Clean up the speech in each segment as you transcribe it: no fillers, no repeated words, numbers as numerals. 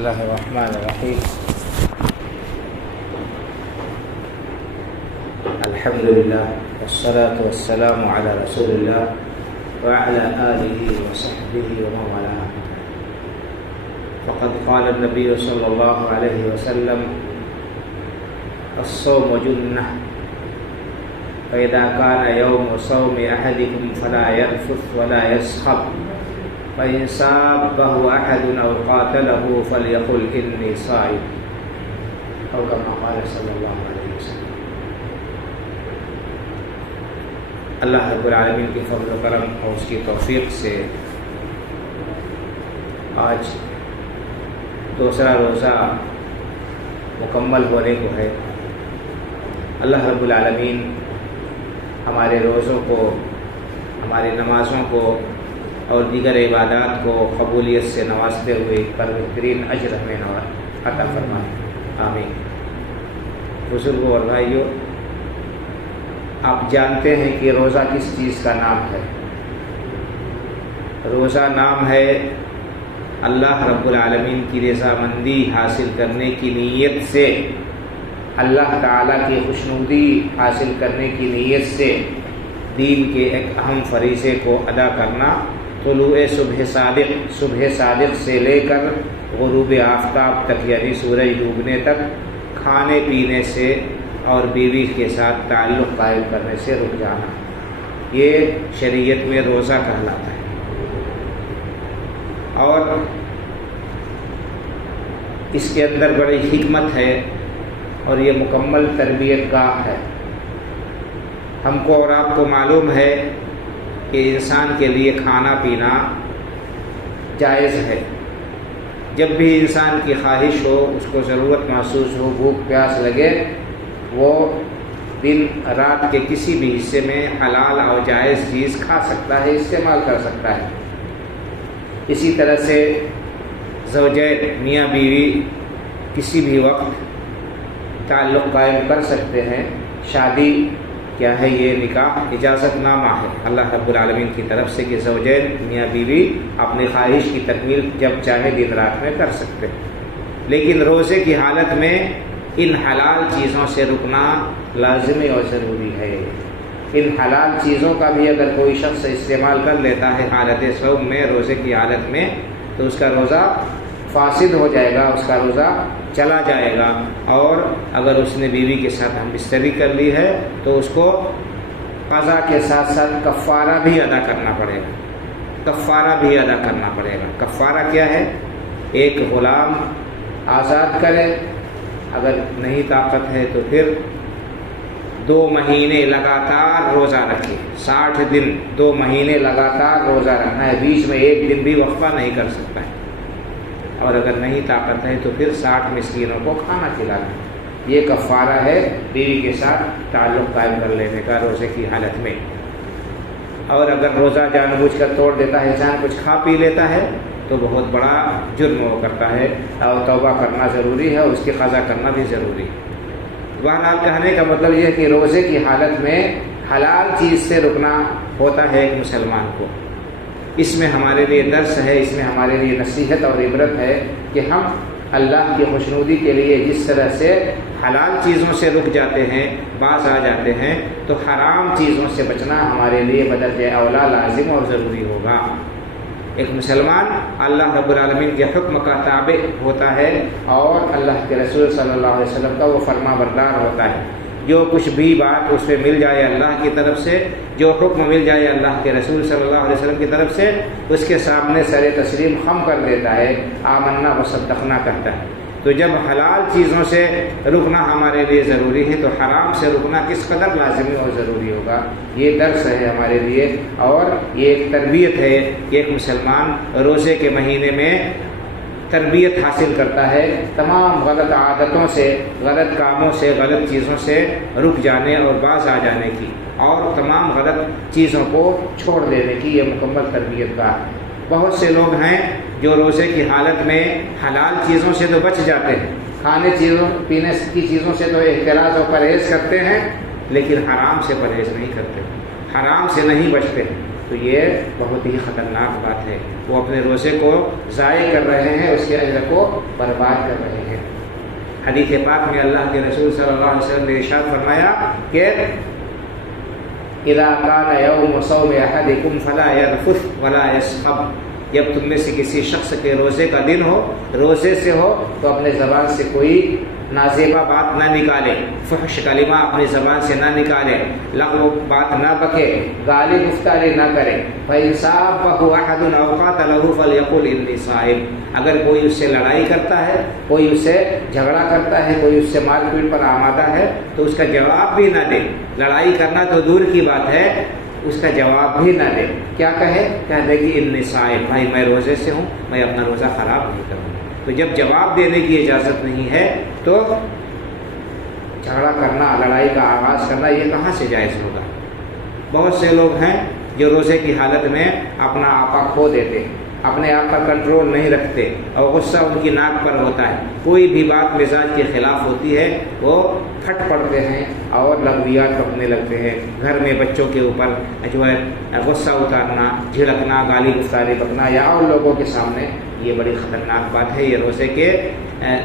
اللہ الرحمن الرحیم الحمد للہ والصلاة والسلام علی رسول اللہ وعلى آلہ وصحبہ ومن والاه. فقد قال النبی صلی اللہ علیہ وسلم الصوم جنہ فإذا كان يوم صوم أحدكم فلا يرفث ولا يسخب فإن سابه أحد أو قاتله فليقل إني صائم أو كما قال صلی اللہ علیہ وسلم. اللہ رب العالمین کی فضل و کرم اور اس کی توفیق سے آج دوسرا روزہ مکمل ہونے کو ہے. اللہ رب العالمین ہمارے روزوں کو، ہماری نمازوں کو اور دیگر عبادات کو قبولیت سے نوازتے ہوئے پر بہترین اجر ہمیں عطا فرمائے، آمین. بزرگوں اور بھائیوں، آپ جانتے ہیں کہ روزہ کس چیز کا نام ہے؟ روزہ نام ہے اللہ رب العالمین کی رضامندی حاصل کرنے کی نیت سے، اللہ تعالیٰ کی خوشنودی حاصل کرنے کی نیت سے دین کے ایک اہم فریضے کو ادا کرنا. طلوع صبح صادق سے لے کر غروب آفتاب تک، یعنی سورج ڈوبنے تک کھانے پینے سے اور بیوی کے ساتھ تعلق قائم کرنے سے رک جانا، یہ شریعت میں روزہ کہلاتا ہے. اور اس کے اندر بڑی حکمت ہے اور یہ مکمل تربیت گاہ ہے. ہم کو اور آپ کو معلوم ہے کہ انسان کے لیے کھانا پینا جائز ہے. جب بھی انسان کی خواہش ہو، اس کو ضرورت محسوس ہو، بھوک پیاس لگے، وہ دن رات کے کسی بھی حصے میں حلال اور جائز چیز کھا سکتا ہے، استعمال کر سکتا ہے. اسی طرح سے زوجین میاں بیوی کسی بھی وقت تعلق قائم کر سکتے ہیں. شادی کیا ہے؟ یہ نکاح اجازت نامہ ہے اللہ رب العالمین کی طرف سے کہ زوجین میاں بیوی اپنی خواہش کی تکمیل جب چاہے دن رات میں کر سکتے ہیں. لیکن روزے کی حالت میں ان حلال چیزوں سے رکنا لازمی اور ضروری ہے. ان حلال چیزوں کا بھی اگر کوئی شخص استعمال کر لیتا ہے حالت صوم میں، روزے کی حالت میں، تو اس کا روزہ فاسد ہو جائے گا، اس کا روزہ چلا جائے گا. اور اگر اس نے بیوی کے ساتھ ہم بستری کر لی ہے تو اس کو قضا کے ساتھ ساتھ کفارہ بھی ادا کرنا پڑے گا. کفارہ بھی ادا کرنا پڑے گا. کفارہ کیا ہے؟ ایک غلام آزاد کرے، اگر نہیں طاقت ہے تو پھر 2 مہینے لگاتار روزہ رکھے. 60 دن 2 مہینے لگاتار روزہ رکھنا ہے، بیچ میں ایک دن بھی وقفہ نہیں کر سکتا ہے. اور اگر نہیں طاقت ہے تو پھر 60 مسکینوں کو کھانا کھلانا. یہ کفارہ ہے بیوی کے ساتھ تعلق قائم کر لینے کا روزے کی حالت میں. اور اگر روزہ جان بوجھ کر توڑ دیتا ہے، انسان کچھ کھا پی لیتا ہے، تو بہت بڑا جرم وہ کرتا ہے اور توبہ کرنا ضروری ہے اور اس کی قضا کرنا بھی ضروری ہے. بہرحال کہنے کا مطلب یہ ہے کہ روزے کی حالت میں حلال چیز سے رکنا ہوتا ہے ایک مسلمان کو. اس میں ہمارے لیے درس ہے، اس میں ہمارے لیے نصیحت اور عبرت ہے کہ ہم اللہ کی خوشنودی کے لیے جس طرح سے حلال چیزوں سے رک جاتے ہیں، باز آ جاتے ہیں، تو حرام چیزوں سے بچنا ہمارے لیے بدرجہ اولا لازم اور ضروری ہوگا. ایک مسلمان اللہ رب العالمین کے حکم کا تابع ہوتا ہے اور اللہ کے رسول صلی اللہ علیہ وسلم کا وہ فرما بردار ہوتا ہے. جو کچھ بھی بات اس پہ مل جائے اللہ کی طرف سے، جو حکم مل جائے اللہ کے رسول صلی اللہ علیہ وسلم کی طرف سے، اس کے سامنے سر تسلیم خم کر دیتا ہے، آمنا و صدقنا کہتا ہے. تو جب حلال چیزوں سے رکنا ہمارے لیے ضروری ہے تو حرام سے رکنا کس قدر لازمی اور ضروری ہوگا. یہ درس ہے ہمارے لیے اور یہ ایک تربیت ہے کہ ایک مسلمان روزے کے مہینے میں تربیت حاصل کرتا ہے تمام غلط عادتوں سے، غلط کاموں سے، غلط چیزوں سے رک جانے اور باز آ جانے کی، اور تمام غلط چیزوں کو چھوڑ دینے کی. یہ مکمل تربیت کا ہے. بہت سے لوگ ہیں جو روزے کی حالت میں حلال چیزوں سے تو بچ جاتے ہیں، کھانے چیزوں پینے کی چیزوں سے تو احتراز اور پرہیز کرتے ہیں، لیکن حرام سے پرہیز نہیں کرتے، حرام سے نہیں بچتے. تو یہ بہت ہی خطرناک بات ہے. وہ اپنے روزے کو ضائع کر رہے ہیں، اس کے اجر کو برباد کر رہے ہیں. حدیث پاک میں اللہ کے رسول صلی اللہ علیہ وسلم نے ارشاد فرمایا کہ اذا كان يوم صوم احدكم فلا يرفث ولا يسخب، جب تم میں سے کسی شخص کے روزے کا دن ہو، روزے سے ہو، تو اپنے زبان سے کوئی نازیبا بات نہ نکالے، فحش کلمہ اپنی زبان سے نہ نکالے، لغو بات نہ بکے، گالی گفتاری نہ کرے. فإن صابه أحد أو قاتله فليقل إني صائم، اگر کوئی اس سے لڑائی کرتا ہے، کوئی اس سے جھگڑا کرتا ہے، کوئی اس سے مار پیٹ پر آمادہ ہے، تو اس کا جواب بھی نہ دے. لڑائی کرنا تو دور کی بات ہے، اس کا جواب بھی نہ دے. کیا کہے؟ کہہ دے کہ انی صائم، بھائی میں روزے سے ہوں، میں اپنا روزہ خراب نہیں کروں. تو جب جواب دینے کی اجازت نہیں ہے تو جھگڑا کرنا، لڑائی کا آغاز کرنا یہ کہاں سے جائز ہوگا؟ بہت سے لوگ ہیں جو روزے کی حالت میں اپنا آپا کھو دیتے، اپنے آپ پر کنٹرول نہیں رکھتے، اور غصہ ان کی ناک پر ہوتا ہے. کوئی بھی بات مزاج کے خلاف ہوتی ہے وہ پھٹ پڑتے ہیں اور لغویات بکنے لگتے ہیں. گھر میں بچوں کے اوپر جو ہے غصہ اتارنا، جھڑکنا، گالی گفتاری بکنا، یا اور لوگوں کے سامنے، یہ بڑی خطرناک بات ہے. یہ روزے کے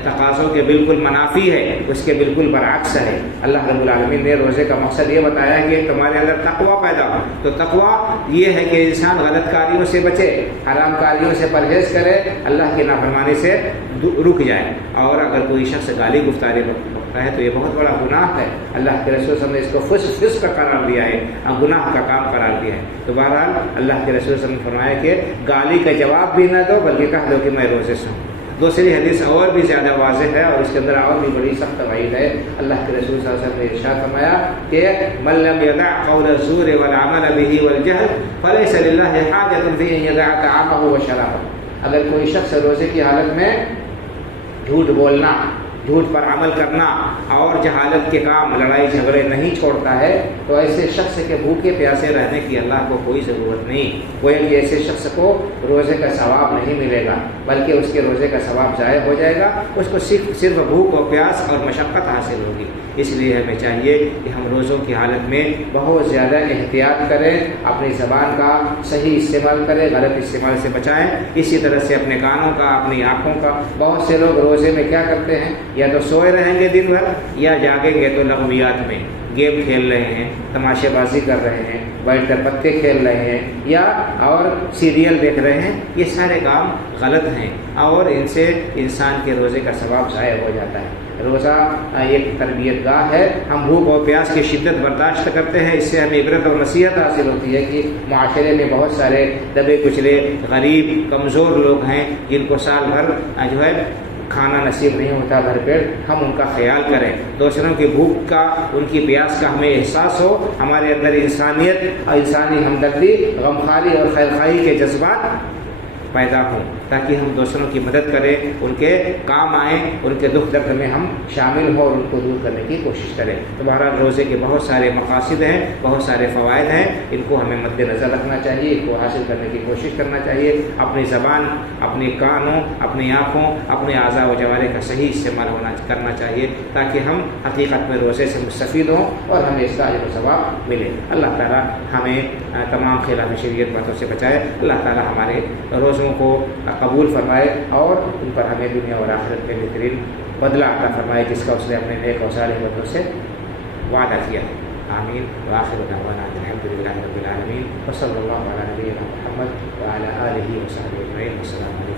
تقاضوں کے بالکل منافی ہے، اس کے بالکل برعکس ہے. اللہ رب العالمین نے روزے کا مقصد یہ بتایا کہ تمہارے اندر تقویٰ پیدا ہو. تو تقویٰ یہ ہے کہ انسان غلط کاریوں سے بچے، حرام کاریوں سے پرہیز کرے، اللہ کی نافرمانی سے رک جائے. اور اگر کوئی شخص گالی گفتاری بکتا ہے تو یہ بہت بڑا گناہ ہے. اللہ کے رسول صلی اللہ علیہ وسلم نے اس کو فسق کا قرار دیا ہے، گناہ کا کام قرار دیا ہے. تو بہرحال اللہ کے رسول صلی اللہ علیہ وسلم نے فرمایا کہ گالی کا جواب بھی نہ دو، بلکہ کہہ دو کہ میں روزے سے ہوں. دوسری حدیث اور بھی زیادہ واضح ہے اور اس کے اندر اور بھی بڑی سخت وعید ہے. اللہ کے رسول صلی اللہ علیہ وسلم نے ارشاد فرمایا کہ من لم يدع قول الزور والعمل به والجهل فليس لله حاجة في ان يدع طعامه وشرابه. اگر کوئی شخص روزے کی حالت میں جھوٹ بولنا، جھوٹ پر عمل کرنا اور جہالت کے کام، لڑائی جھگڑے نہیں چھوڑتا ہے، تو ایسے شخص کے بھوکے پیاسے رہنے کی اللہ کو کوئی ضرورت نہیں. گویا کہ ایسے شخص کو روزے کا ثواب نہیں ملے گا، بلکہ اس کے روزے کا ثواب ضائع ہو جائے گا. اس کو صرف بھوک و پیاس اور مشقت حاصل ہوگی. اس لیے ہمیں چاہیے کہ ہم روزوں کی حالت میں بہت زیادہ احتیاط کریں، اپنی زبان کا صحیح استعمال کریں، غلط استعمال سے بچائیں. اسی طرح سے اپنے کانوں کا، اپنی آنکھوں کا. بہت سے لوگ روزے میں کیا کرتے ہیں، یا تو سوئے رہیں گے دن بھر، یا جاگیں گے تو لغویات میں گیم کھیل رہے ہیں، تماشے بازی کر رہے ہیں، بیٹھ کر پتے کھیل رہے ہیں، یا اور سیریل دیکھ رہے ہیں. یہ سارے کام غلط ہیں اور ان سے انسان کے روزے کا ثواب ضائع ہو جاتا ہے. روزہ ایک تربیت گاہ ہے. ہم بھوک اور پیاس کی شدت برداشت کرتے ہیں، اس سے ہمیں عبرت اور نصیحت حاصل ہوتی ہے کہ معاشرے میں بہت سارے دبے کچلے، غریب، کمزور لوگ ہیں جن کو سال بھر جو ہے کھانا نصیب نہیں ہوتا بھر پیٹ. ہم ان کا خیال کریں، دوسروں کی بھوک کا، ان کی پیاس کا ہمیں احساس ہو. ہمارے اندر انسانیت اور انسانی ہمدردی، غمخواری اور خیرخواہی کے جذبات پیدا ہوں، تاکہ ہم دوسروں کی مدد کریں، ان کے کام آئیں، ان کے دکھ درد میں ہم شامل ہوں اور ان کو دور کرنے کی کوشش کریں. تو بہرحال روزے کے بہت سارے مقاصد ہیں، بہت سارے فوائد ہیں. ان کو ہمیں مد نظر رکھنا چاہیے، ان کو حاصل کرنے کی کوشش کرنا چاہیے. اپنی زبان، اپنی کانوں، اپنی آنکھوں، اپنے اعضاء و جوارح کا صحیح استعمال کرنا چاہیے، تاکہ ہم حقیقت میں روزے سے مستفید ہوں اور ہمیں اس کا اجر و ثواب ملے. اللہ تعالیٰ ہمیں تمام خلاف شریعت باتوں سے بچائے. اللہ تعالیٰ ہمارے روزوں کو قبول فرمائے اور ان پر ہمیں دنیا اور آخرت میں بہترین بدلہ عطا فرمائے، جس کا اس نے اپنے نیک اور صالح بندوں سے وعدہ کیا. آمین. وآخر دعوانا الحمد للہ رب العالمین، وصلی اللہ علی نبینا محمد وعلی آلہ وصحبہ اجمعین. السلام علیکم.